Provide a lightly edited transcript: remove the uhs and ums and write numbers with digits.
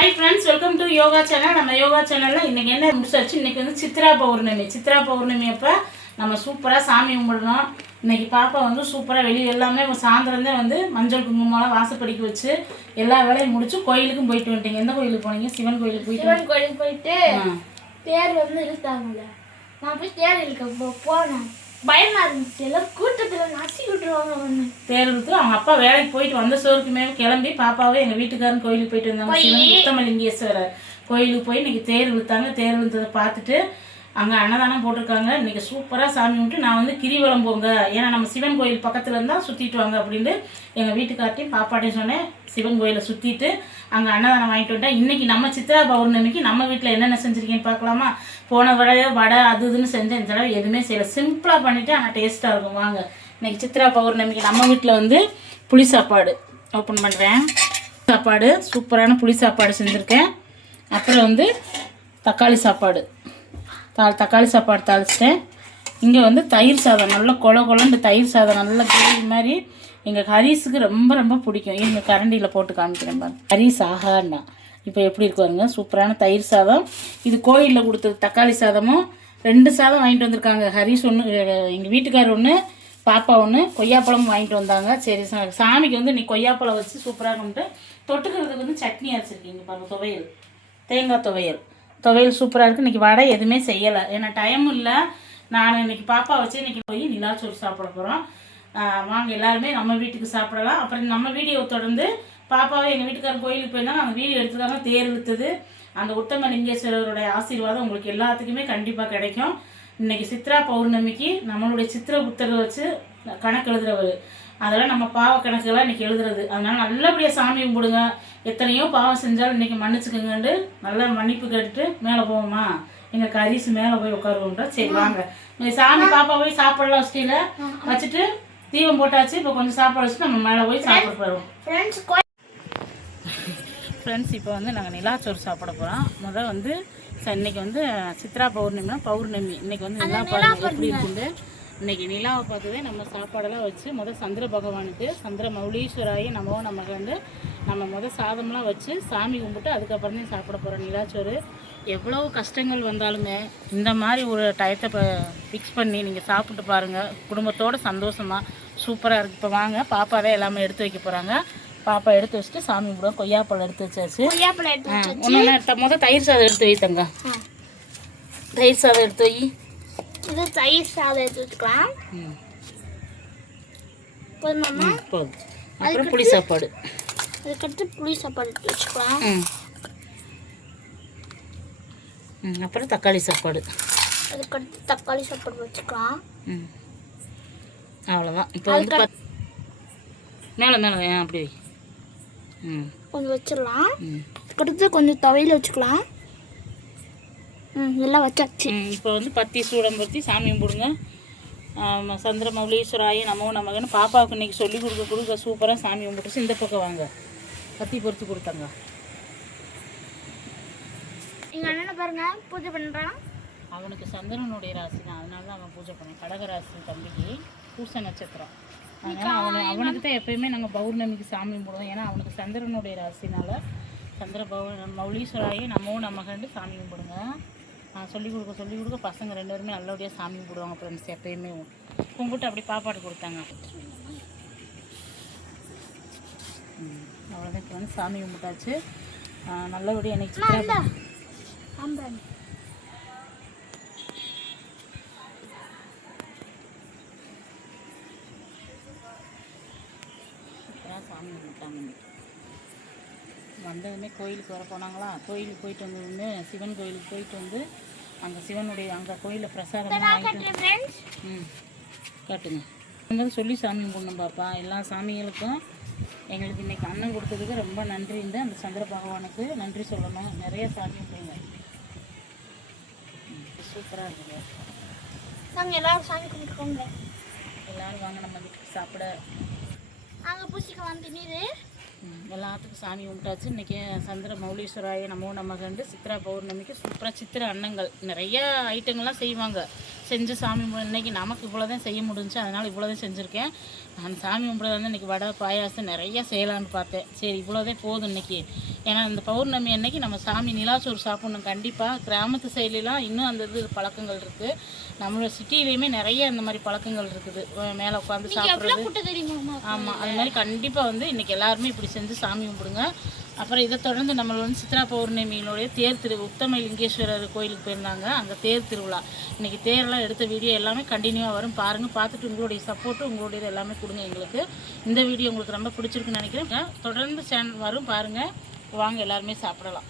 Hi friends, welcome to yoga channel. நம்ம யோகா சேனலில் இன்றைக்கி என்ன முடிச்சாச்சு, இன்றைக்கி வந்து சித்ரா பௌர்ணமி அப்போ நம்ம சூப்பராக சாமி கும்பிடணும். இன்றைக்கி பாப்பா வந்து சூப்பராக வெளியே எல்லாமே சாயந்தரந்தே வந்து மஞ்சள் குங்குமம்லாம் வாசப்படிக்க வச்சு எல்லா வேலையும் முடிச்சு கோயிலுக்கும் போயிட்டு வந்துட்டீங்க. எந்த கோயிலுக்கு போனீங்க? சிவன் கோயிலுக்கு போயிட்டு தேர் வந்து இழுத்தாங்கல்ல, நான் போய் தேர் இழுக்க போனேன். பயமா இருந்துச்சு, எல்லாம் கூட்டத்தில் நசி விட்டுருவாங்க. ஒன்று தேர் இழுத்து அவங்க அப்பா வேலைக்கு போயிட்டு வந்த சோருக்குமே கிளம்பி பாப்பாவே எங்கள் வீட்டுக்காரன் கோயிலுக்கு போயிட்டு வந்தாங்க. சிவன் உத்தமலிங்கேஸ்வரர் கோயிலுக்கு போய் இன்றைக்கி தேர் இழுத்தாங்க. தேர் இழுத்ததை பார்த்துட்டு அங்கே அன்னதானம் போட்டிருக்காங்க. இன்றைக்கி சூப்பராக சாமி விட்டு நான் வந்து கிரிவலம் போங்க, ஏன்னா நம்ம சிவன் கோயில் பக்கத்தில் இருந்தால் சுற்றிட்டு வாங்க அப்படின்ட்டு எங்கள் வீட்டுக்கார்ட்டையும் பாப்பாட்டையும் சொன்னேன். சிவன் கோயிலை சுற்றிட்டு அங்கே அன்னதானம் வாங்கிட்டு வந்தேன். இன்றைக்கி நம்ம சித்ரா பௌர்ணமிக்கு நம்ம வீட்டில் என்னென்ன செஞ்சுருக்கேன்னு பார்க்கலாமா? போன வடை அது இதுன்னு செஞ்சேன். இந்த தடவை எதுவுமே செய்யலை, சிம்பிளாக பண்ணிவிட்டு ஆனால் டேஸ்ட்டாக இருக்கும். வாங்க, இன்றைக்கி சித்ரா பௌர்ணமிக்கு நம்ம வீட்டில் வந்து புளி சாப்பாடு ஓப்பன் பண்ணுறேன். சாப்பாடு சூப்பரான புளி சாப்பாடு செஞ்சுருக்கேன். அப்புறம் வந்து தக்காளி சாப்பாடு தாளிச்சிட்டேன். இங்கே வந்து தயிர் சாதம், நல்ல கொலன்னு தயிர் சாதம், நல்ல கிரேவி மாதிரி. எங்கள் ஹரீஸுக்கு ரொம்ப ரொம்ப பிடிக்கும். எங்கள் கரண்டியில் போட்டு காமிக்கிறேன் பாருங்க. ஹரீஸ் ஆஹான்னா இப்போ எப்படி இருக்கு பாருங்க, சூப்பரான தயிர் சாதம். இது கோயிலில் கொடுத்தது தக்காளி சாதமும். 2 சாதம் வாங்கிட்டு வந்திருக்காங்க. ஹரீஸ் ஒன்று, எங்கள் வீட்டுக்காரர் ஒன்று, பாப்பா ஒன்று. கொய்யாப்பழமும் வாங்கிட்டு வந்தாங்க. சரி, சாமிக்கு வந்து நீ கொய்யாப்பழம் வச்சு சூப்பராக கும்பிட்டு தொட்டுக்கிறதுக்கு வந்து சட்னி அரைச்சிருக்கீங்க பாருங்கள். துவையல், தேங்காய் துவையல் சூப்பராக இருக்குது. இன்றைக்கி வடை எதுவுமே செய்யலை, ஏன்னா டைமும் இல்லை. நான் இன்றைக்கி பாப்பா வச்சு இன்றைக்கி போய் நிலாச்சோறு சாப்பிட போகிறோம். வாங்க எல்லாருமே நம்ம வீட்டுக்கு சாப்பிடலாம். அப்புறம் நம்ம வீடியோ தொடர்ந்து பாப்பாவை எங்கள் வீட்டுக்காரர் கோயிலுக்கு போயிருந்தாங்க, அவங்க வீடியோ எடுத்துக்காங்க. தேர் இழுத்தது அந்த உத்தமலிங்கேஸ்வரருடைய ஆசீர்வாதம் உங்களுக்கு எல்லாத்துக்குமே கண்டிப்பாக கிடைக்கும். இன்றைக்கி சித்ரா பௌர்ணமிக்கு நம்மளுடைய சித்திரகுப்தரை வச்சு கணக்கு எழுதுறவர், அதெல்லாம் நம்ம பாவ கணக்கெல்லாம் இன்றைக்கி எழுதுறது. அதனால் நல்லபடியாக சாமி கும்பிடுங்க. எத்தனையோ பாவம் செஞ்சாலும் இன்றைக்கி மன்னிச்சுக்கங்கன்ட்டு நல்லா மன்னிப்பு கேட்டுட்டு மேலே போவோமா? எங்கள் கரீஸ் மேலே போய் உட்காருவோம்டா. சரி வாங்க, சாமி பாப்பா போய் சாப்பிடலாம். ஸ்டீல வச்சுட்டு தீபம் போட்டாச்சு. இப்போ கொஞ்சம் சாப்பாடு வச்சுட்டு நம்ம மேலே போய் சாப்பிட போகிறோம். ஃப்ரெண்ட்ஸ், இப்போ வந்து நாங்கள் நிலாச்சோறு சாப்பிட போகிறோம். முதல் வந்து இன்றைக்கி வந்து சித்ரா பௌர்ணமி. இன்றைக்கி வந்து நிலா பாருங்க எப்படி இருக்குது. இன்றைக்கி நிலாவை பார்த்ததே நம்ம சாப்பாடெல்லாம் வச்சு சந்திர பகவானுக்கு சந்திர மௌலீஸ்வராயி நமக்கு வந்து நம்ம சாதம்லாம் வச்சு சாமி கும்பிட்டு அதுக்கப்புறம் தான் சாப்பிட போகிறோம் நிலாச்சோறு. எவ்வளோ கஷ்டங்கள் வந்தாலுமே இந்த மாதிரி ஒரு டயத்தை ஃபிக்ஸ் பண்ணி நீங்கள் சாப்பிட்டு பாருங்கள், குடும்பத்தோடு சந்தோஷமாக சூப்பராக இருக்குது. இப்போ வாங்க, பாப்பா தான் எல்லாமே எடுத்து வைக்க போகிறாங்க. பாப்பா எடுத்து வச்சுட்டு சாமி கும்பிடுவோம். கொய்யாப்பழம் எடுத்து வச்சாச்சு. ஒன்று தயிர் சாதம் எடுத்து வைத்தங்க. தயிர் சாதம் எடுத்து வை. இது தயிர் சாதம் எடுத்து வச்சுக்கலாம். போதும். அப்புறம் புளி சாப்பாடு, அதுக்கடுத்து புளி சாப்பாடு எடுத்து வச்சுக்கலாம். அப்புறம் தக்காளி சாப்பாடு, அதுக்கடுத்து தக்காளி சாப்பாடு வச்சுக்கலாம். அவ்வளோதான். இப்போ வந்து மேலே அப்படி கொஞ்சம் வச்சிடலாம். அதுக்கடுத்து கொஞ்சம் துவையில் வச்சுக்கலாம். எல்லாம் வச்சாச்சு. இப்போ வந்து பத்தி சூடம் பற்றி சாமி கும்பிடுங்க. சந்திர மௌலீஸ்வராயி நமகன்னு பாப்பாவுக்கு இன்றைக்கி சொல்லி கொடுக்க சூப்பராக சாமி கும்பிட்டுச்சு. இந்த பக்கம் வாங்க, பத்தி பொறுத்து கொடுத்தாங்க. எங்கள் அண்ணனை பாருங்க பூஜை பண்ணுறான். அவனுக்கு சந்திரனுடைய ராசி தான், அதனால தான் அவன் பூஜை பண்ணேன். கடகராசி தம்பிக்கு பூச நட்சத்திரம். அதனால் அவனுக்கு தான் எப்பயுமே நாங்கள் பௌர்ணமிக்கு சாமி கும்பிடுவோம். ஏன்னா அவனுக்கு சந்திரனுடைய ராசினால சந்திர மௌலீஸ்வராயி நமகண்டு சாமி கும்பிடுங்க. சொல்லிக் கொடுக்க பசங்க 2 பேருமே நல்லபடியாக சாமி கும்பிடுவாங்க. ஃப்ரெண்ட்ஸ், எப்பயுமே கும்பிட்டு அப்படி பாப்பாட்டு கொடுத்தாங்க. அவ்வளோதான் ஃப்ரெண்ட்ஸ், சாமி கும்பிட்டாச்சு. நல்லபடியாக எனக்கு சாமி கும்பிட்டாங்க. வந்ததுமே கோயிலுக்கு வர போனாங்களா, கோயிலுக்கு போயிட்டு வந்ததுமே சிவன் கோயிலுக்கு போயிட்டு வந்து அங்கே சிவனுடைய அங்கே கோயிலில் பிரசாதம் வாங்கிட்டு காட்டுங்க. வந்து சொல்லி சாமி கும்பிடணும் பாப்பா. எல்லா சாமிகளுக்கும் எங்களுக்கு இன்றைக்கி அன்னம் கொடுத்ததுக்கு ரொம்ப நன்றிங்க. அந்த சந்திர பகவானுக்கு நன்றி சொல்லணும். நிறைய சாமி கும்பிடுங்க. சூப்பராக இருக்குது. நாங்கள் எல்லோரும் சாமி கும்பிட்டுக்கோங்க. எல்லோரும் வாங்க நம்ம வீட்டுக்கு சாப்பிட. நாங்கள் பூசிக்க வந்து நீர் எல்லாத்துக்கும் சாமி கும்பிட்டாச்சு. இன்றைக்கி சந்திர மௌலீஸ்வராய நமகண்டு சித்ரா பௌர்ணமிக்கு சூப்பராக சித்திரை அன்னங்கள் நிறைய ஐட்டங்கள்லாம் செய்வாங்க. செஞ்சு சாமி இன்றைக்கி நமக்கு இவ்வளோ தான் செய்ய முடிஞ்சு, அதனால் இவ்வளோ தான் செஞ்சுருக்கேன். நான் சாமி கும்பிட்றது வந்து இன்றைக்கி வடை பாயாசம் நிறையா செய்யலான்னு பார்த்தேன். சரி இவ்வளோதே போதும் இன்றைக்கி. ஏன்னா இந்த பௌர்ணமி அன்னைக்கு நம்ம சாமி நிலாச்சோறு சாப்பிட்ணும் கண்டிப்பாக. கிராமத்து சைட்லாம் இன்னும் அந்த இது பழக்கங்கள் இருக்குது. நம்மளோட சிட்டிலேயுமே நிறைய இந்த மாதிரி பழக்கங்கள் இருக்குது. மேலே உட்காந்து சாப்பிட்றது. ஆமாம், அது மாதிரி கண்டிப்பாக வந்து இன்றைக்கி எல்லாருமே இப்படி செஞ்சு சாமி கும்பிடுங்க. அப்புறம் இதை தொடர்ந்து நம்ம வந்து சித்ரா பௌர்ணமியினுடைய தேர் உத்தமலிங்கேஸ்வரர் கோயிலுக்கு போயிருந்தாங்க. அங்கே தேர் திருவிழா. இன்றைக்கி தேரெல்லாம் எடுத்த வீடியோ எல்லாமே கண்டினியூவாக வரும், பாருங்கள். பார்த்துட்டு உங்களுடைய சப்போர்ட்டு உங்களுடைய எல்லாமே கொடுங்க எங்களுக்கு. இந்த வீடியோ உங்களுக்கு ரொம்ப பிடிச்சிருக்குன்னு நினைக்கிறேன். தொடர்ந்து சேனல் வரும், பாருங்கள். வாங்க எல்லாருமே சாப்பிடலாம்.